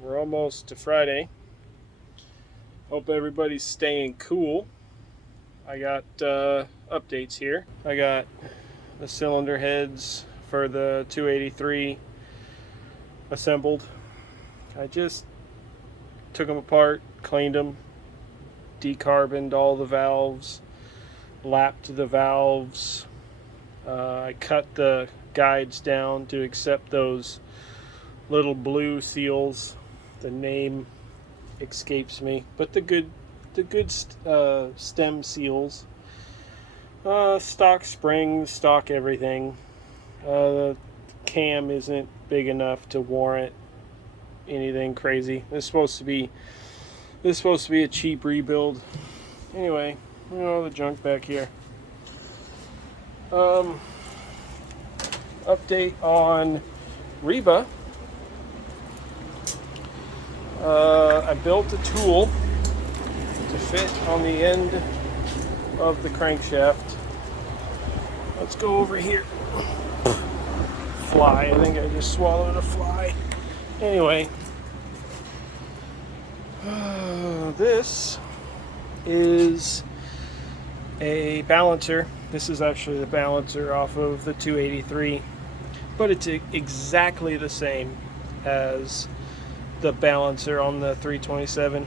We're almost to Friday. Hope everybody's staying cool. I got updates here. I got the cylinder heads for the 283 assembled. I just took them apart, cleaned them, decarboned all the valves, lapped the valves. I cut the guides down to accept those little blue seals. The name escapes me, but the good stem seals. Stock springs, stock everything. The cam isn't big enough to warrant anything crazy. This is supposed to be a cheap rebuild. Anyway, all the junk back here. Update on Reba. I built a tool to fit on the end of the crankshaft. Let's go over here. Fly. I think I just swallowed a fly. Anyway, this is a balancer. This is actually the balancer off of the 283, but it's exactly the same as the balancer on the 327.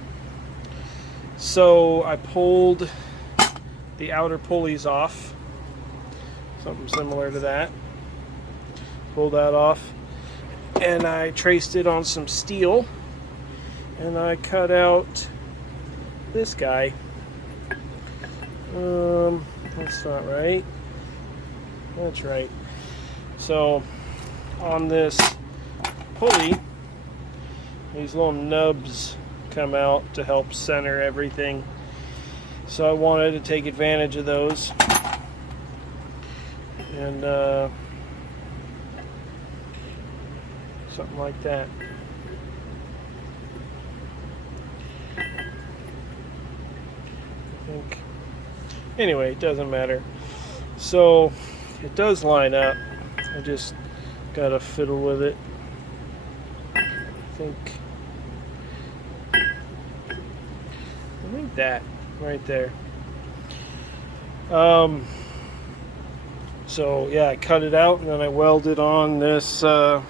So I pulled the outer pulleys off, something similar to that. Pulled that off, and I traced it on some steel, and I cut out this guy. That's not right. That's right. So on this pulley, these little nubs come out to help center everything. So I wanted to take advantage of those. And something like that. I think. Anyway, it doesn't matter. So it does line up. I just gotta fiddle with it. I think that right there. So yeah, I cut it out and then I welded on this 3/4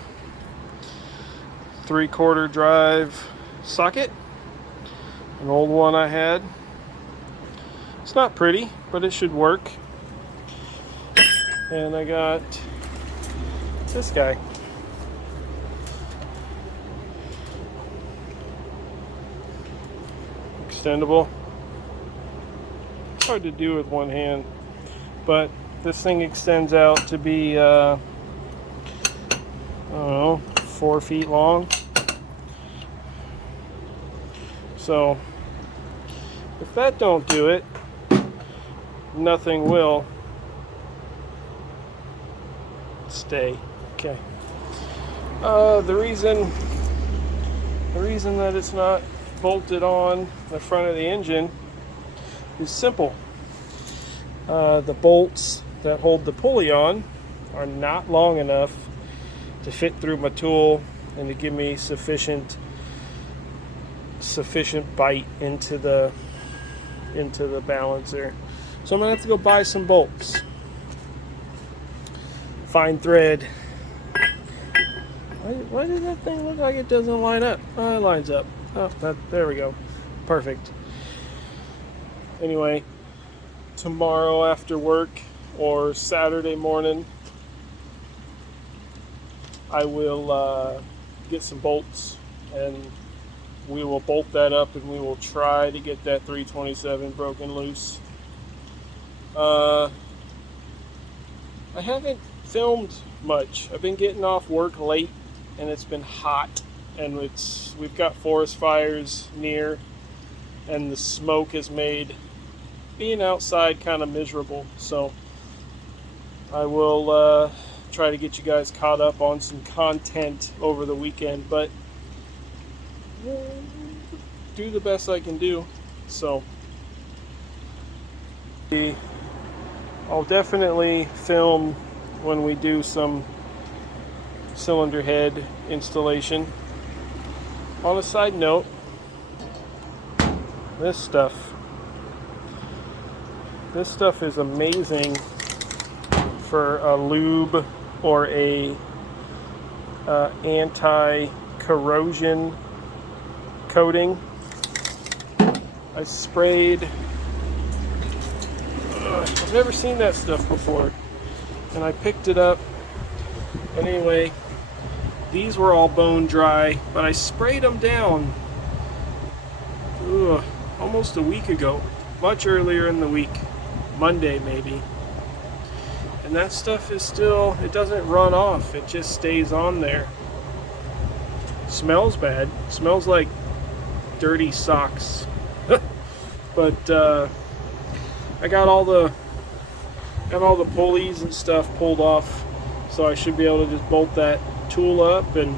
drive socket, an old one I had. It's not pretty, but it should work. And I got this guy. Extendable. Hard to do with one hand, but this thing extends out to be I don't know, 4 feet long. So if that don't do it, nothing will. Stay. Okay. The reason that it's not bolted on the front of the engine is simple. The bolts that hold the pulley on are not long enough to fit through my tool and to give me sufficient bite into the balancer. So I'm gonna have to go buy some bolts. Fine thread. Why does that thing look like it doesn't line up? Oh, it lines up. Oh, there we go. Perfect. Anyway, tomorrow after work or Saturday morning, I will get some bolts and we will bolt that up and we will try to get that 327 broken loose. I haven't filmed much. I've been getting off work late and it's been hot and we've got forest fires near and the smoke has made being outside kind of miserable. So I will try to get you guys caught up on some content over the weekend, but do the best I can do. So I'll definitely film when we do some cylinder head installation. On a side note, this stuff is amazing for a lube or a anti-corrosion coating. I sprayed, I've never seen that stuff before, and I picked it up. But anyway, these were all bone dry, but I sprayed them down almost a week ago, much earlier in the week, Monday maybe. And that stuff is still, it doesn't run off, it just stays on there. Smells bad, smells like dirty socks. But I got all the pulleys and stuff pulled off, so I should be able to just bolt that tool up and